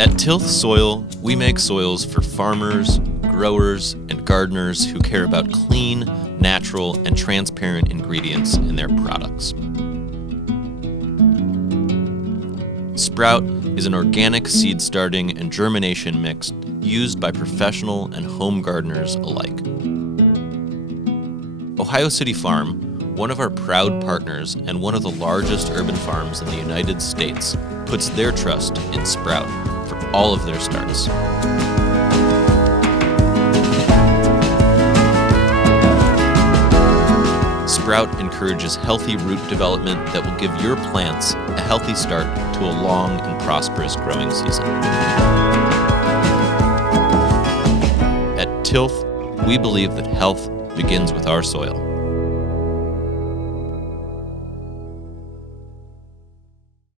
At Tilth Soil, we make soils for farmers, growers, and gardeners who care about clean, natural, and transparent ingredients in their products. Sprout is an organic seed starting and germination mix used by professional and home gardeners alike. Ohio City Farm, one of our proud partners and one of the largest urban farms in the United States, puts their trust in Sprout for all of their starts. Sprout encourages healthy root development that will give your plants a healthy start to a long and prosperous growing season. At Tilth, we believe that health begins with our soil.